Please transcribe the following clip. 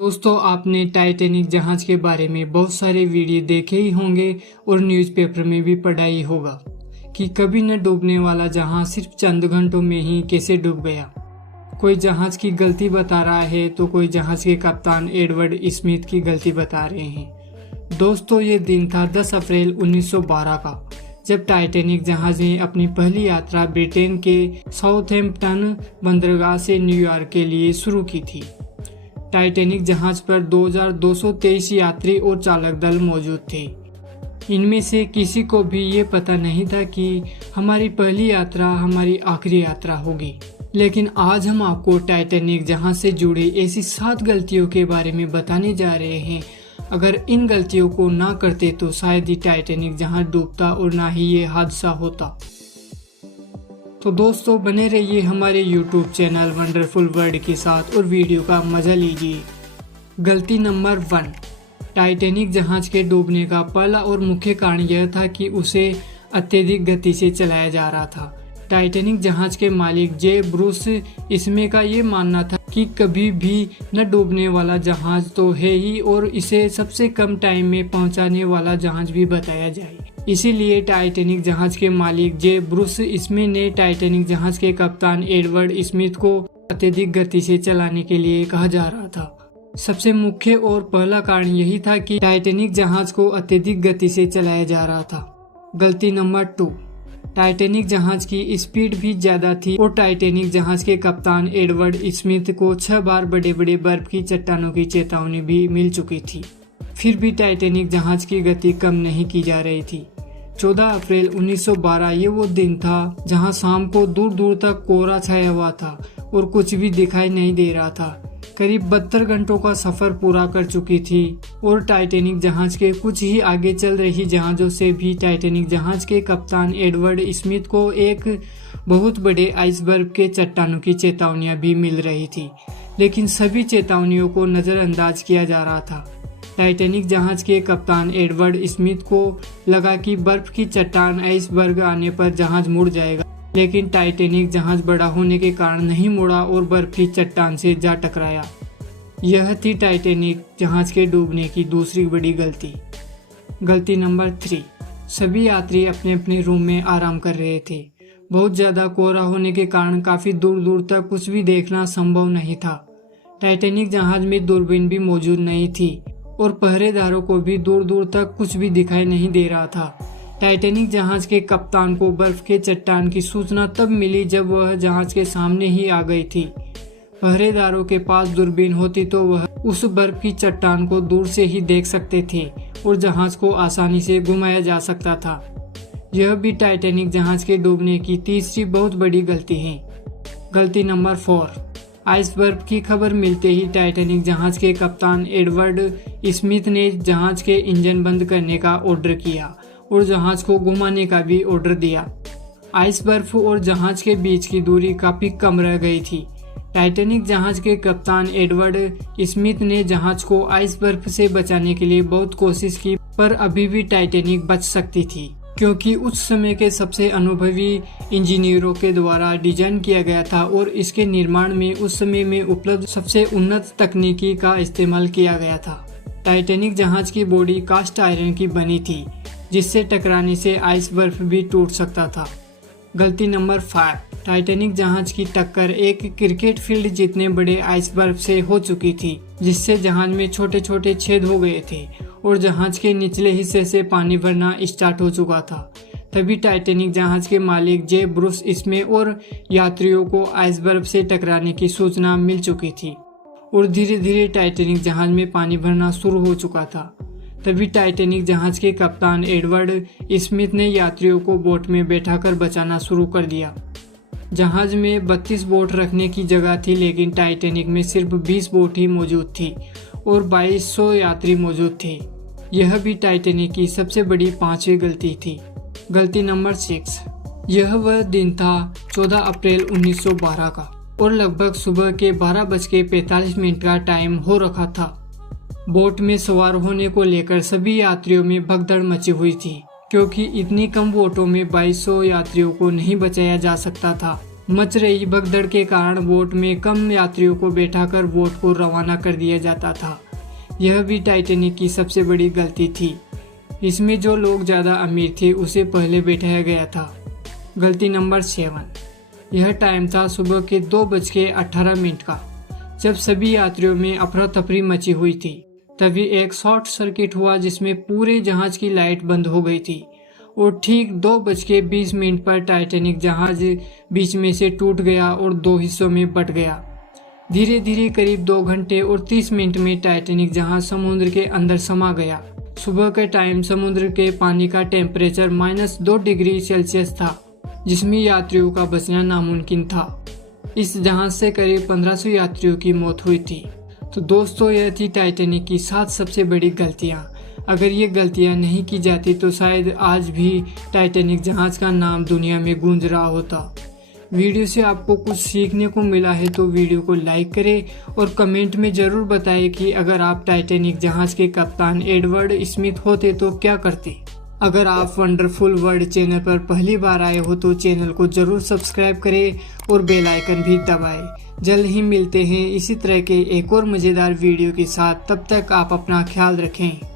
दोस्तों, आपने टाइटैनिक जहाज के बारे में बहुत सारे वीडियो देखे ही होंगे और न्यूज़पेपर में भी पढ़ा ही होगा कि कभी न डूबने वाला जहाज सिर्फ चंद घंटों में ही कैसे डूब गया। कोई जहाज की गलती बता रहा है तो कोई जहाज के कप्तान एडवर्ड स्मिथ की गलती बता रहे हैं। दोस्तों, ये दिन था 10 अप्रैल 1912 का, जब टाइटैनिक जहाज ने अपनी पहली यात्रा ब्रिटेन के साउथहैम्पटन बंदरगाह से न्यूयॉर्क के लिए शुरू की थी। टाइटैनिक जहाज पर 2223 यात्री और चालक दल मौजूद थे। इनमें से किसी को भी ये पता नहीं था कि हमारी पहली यात्रा हमारी आखिरी यात्रा होगी। लेकिन आज हम आपको टाइटैनिक जहाज से जुड़ी ऐसी 7 गलतियों के बारे में बताने जा रहे हैं। अगर इन गलतियों को ना करते तो शायद ही टाइटैनिक जहाज डूबता और ना ही ये हादसा होता। तो दोस्तों, बने रहिए हमारे YouTube चैनल वंडरफुल वर्ल्ड के साथ और वीडियो का मजा लीजिए। गलती नंबर 1। टाइटैनिक जहाज के डूबने का पहला और मुख्य कारण यह था कि उसे अत्यधिक गति से चलाया जा रहा था। टाइटैनिक जहाज के मालिक जे ब्रूस स्मिथ का ये मानना था कि कभी भी न डूबने वाला जहाज तो है ही और इसे सबसे कम टाइम में पहुंचाने वाला जहाज भी बताया जाए। इसीलिए टाइटैनिक जहाज के मालिक जे ब्रूस स्मिथ ने टाइटैनिक जहाज के कप्तान एडवर्ड स्मिथ को अत्यधिक गति से चलाने के लिए कहा जा रहा था। सबसे मुख्य और पहला कारण यही था कि टाइटैनिक जहाज को अत्यधिक गति से चलाया जा रहा था। गलती नंबर 2। टाइटैनिक जहाज की स्पीड भी ज्यादा थी और टाइटैनिक जहाज के कप्तान एडवर्ड स्मिथ को 6 बार बड़े बड़े बर्फ की चट्टानों की चेतावनी भी मिल चुकी थी। फिर भी टाइटैनिक जहाज की गति कम नहीं की जा रही थी। 14 अप्रैल 1912 ये वो दिन था जहां शाम को दूर दूर तक कोहरा छाया हुआ था और कुछ भी दिखाई नहीं दे रहा था। करीब 72 घंटों का सफर पूरा कर चुकी थी और टाइटैनिक जहाज के कुछ ही आगे चल रही जहाजों से भी टाइटैनिक जहाज के कप्तान एडवर्ड स्मिथ को एक बहुत बड़े आइसबर्ग के चट्टानों की चेतावनियां भी मिल रही थी, लेकिन सभी चेतावनियों को नजरअंदाज किया जा रहा था। टाइटैनिक जहाज के कप्तान एडवर्ड स्मिथ को लगा कि बर्फ की चट्टान आइसबर्ग आने पर जहाज मुड़ जाएगा, लेकिन टाइटैनिक जहाज बड़ा होने के कारण नहीं मुड़ा और बर्फ की चट्टान से जा टकराया। यह थी टाइटैनिक जहाज के डूबने की दूसरी बड़ी गलती। गलती नंबर 3। सभी यात्री अपने अपने रूम में आराम कर रहे थे। बहुत ज्यादा कोहरा होने के कारण काफी दूर दूर तक कुछ भी देखना संभव नहीं था। टाइटैनिक जहाज में दूरबीन भी मौजूद नहीं थी और पहरेदारों को भी दूर दूर तक कुछ भी दिखाई नहीं दे रहा था। टाइटैनिक जहाज के कप्तान को बर्फ के चट्टान की सूचना तब मिली जब वह जहाज के सामने ही आ गई थी। पहरेदारों के पास दूरबीन होती तो वह उस बर्फ की चट्टान को दूर से ही देख सकते थे और जहाज को आसानी से घुमाया जा सकता था। यह भी टाइटैनिक जहाज के डूबने की तीसरी बहुत बड़ी गलती है। गलती नंबर 4। आइसबर्ग की खबर मिलते ही टाइटैनिक जहाज के कप्तान एडवर्ड स्मिथ ने जहाज के इंजन बंद करने का ऑर्डर किया और जहाज को घुमाने का भी ऑर्डर दिया। आइसबर्ग और जहाज के बीच की दूरी काफी कम रह गई थी। टाइटैनिक जहाज के कप्तान एडवर्ड स्मिथ ने जहाज को आइसबर्ग से बचाने के लिए बहुत कोशिश की, पर अभी भी टाइटैनिक बच सकती थी क्योंकि उस समय के सबसे अनुभवी इंजीनियरों के द्वारा डिजाइन किया गया था और इसके निर्माण में उस समय में उपलब्ध सबसे उन्नत तकनीकी का इस्तेमाल किया गया था। टाइटैनिक जहाज की बॉडी कास्ट आयरन की बनी थी, जिससे टकराने से आइसबर्ग भी टूट सकता था। गलती नंबर 5। टाइटैनिक जहाज की टक्कर एक क्रिकेट फील्ड जितने बड़े आइसबर्ग से हो चुकी थी, जिससे जहाज में छोटे छोटे छेद हो गए थे और जहाज के निचले हिस्से से पानी भरना स्टार्ट हो चुका था। तभी टाइटैनिक जहाज के मालिक जे ब्रूस स्मिथ और यात्रियों को आइसबर्ग से टकराने की सूचना मिल चुकी थी और धीरे धीरे टाइटैनिक जहाज में पानी भरना शुरू हो चुका था। तभी टाइटैनिक जहाज के कप्तान एडवर्ड स्मिथ ने यात्रियों को बोट में बैठाकर बचाना शुरू कर दिया। जहाज में 32 बोट रखने की जगह थी, लेकिन टाइटैनिक में सिर्फ 20 बोट ही मौजूद थी और 2200 यात्री मौजूद थे। यह भी टाइटैनिक की सबसे बड़ी 5वीं गलती थी। गलती नंबर 6। यह वह दिन था 14 अप्रैल 1912 का और लगभग सुबह के 12:45 का टाइम हो रखा था। बोट में सवार होने को लेकर सभी यात्रियों में भगदड़ मची हुई थी, क्योंकि इतनी कम बोटों में 2200 यात्रियों को नहीं बचाया जा सकता था। मच रही भगदड़ के कारण बोट में कम यात्रियों को बैठाकर बोट को रवाना कर दिया जाता था। यह भी टाइटैनिक की सबसे बड़ी गलती थी। इसमें जो लोग ज़्यादा अमीर थे उसे पहले बैठाया गया था। गलती नंबर 7, यह टाइम था सुबह के 2:18 का, जब सभी यात्रियों में अफरा तफरी मची हुई थी। तभी एक शॉर्ट सर्किट हुआ जिसमें पूरे जहाज की लाइट बंद हो गई थी और ठीक 2:20 पर टाइटैनिक जहाज बीच में से टूट गया और 2 हिस्सों में बट गया। धीरे धीरे करीब 2 घंटे और 30 मिनट में टाइटैनिक जहाज समुद्र के अंदर समा गया। सुबह के टाइम समुद्र के पानी का टेम्परेचर -2 डिग्री सेल्सियस था, जिसमें यात्रियों का बचना नामुमकिन था। इस जहाज से करीब 1500 यात्रियों की मौत हुई थी। तो दोस्तों, यह थी टाइटैनिक की 7 सबसे बड़ी गलतियां। अगर ये गलतियां नहीं की जाती तो शायद आज भी टाइटैनिक जहाज का नाम दुनिया में गूंज रहा होता। वीडियो से आपको कुछ सीखने को मिला है तो वीडियो को लाइक करें और कमेंट में ज़रूर बताएं कि अगर आप टाइटैनिक जहाज के कप्तान एडवर्ड स्मिथ होते तो क्या करते। अगर आप वंडरफुल वर्ल्ड चैनल पर पहली बार आए हो तो चैनल को जरूर सब्सक्राइब करें और बेल आइकन भी दबाएं। जल्द ही मिलते हैं इसी तरह के एक और मज़ेदार वीडियो के साथ। तब तक आप अपना ख्याल रखें।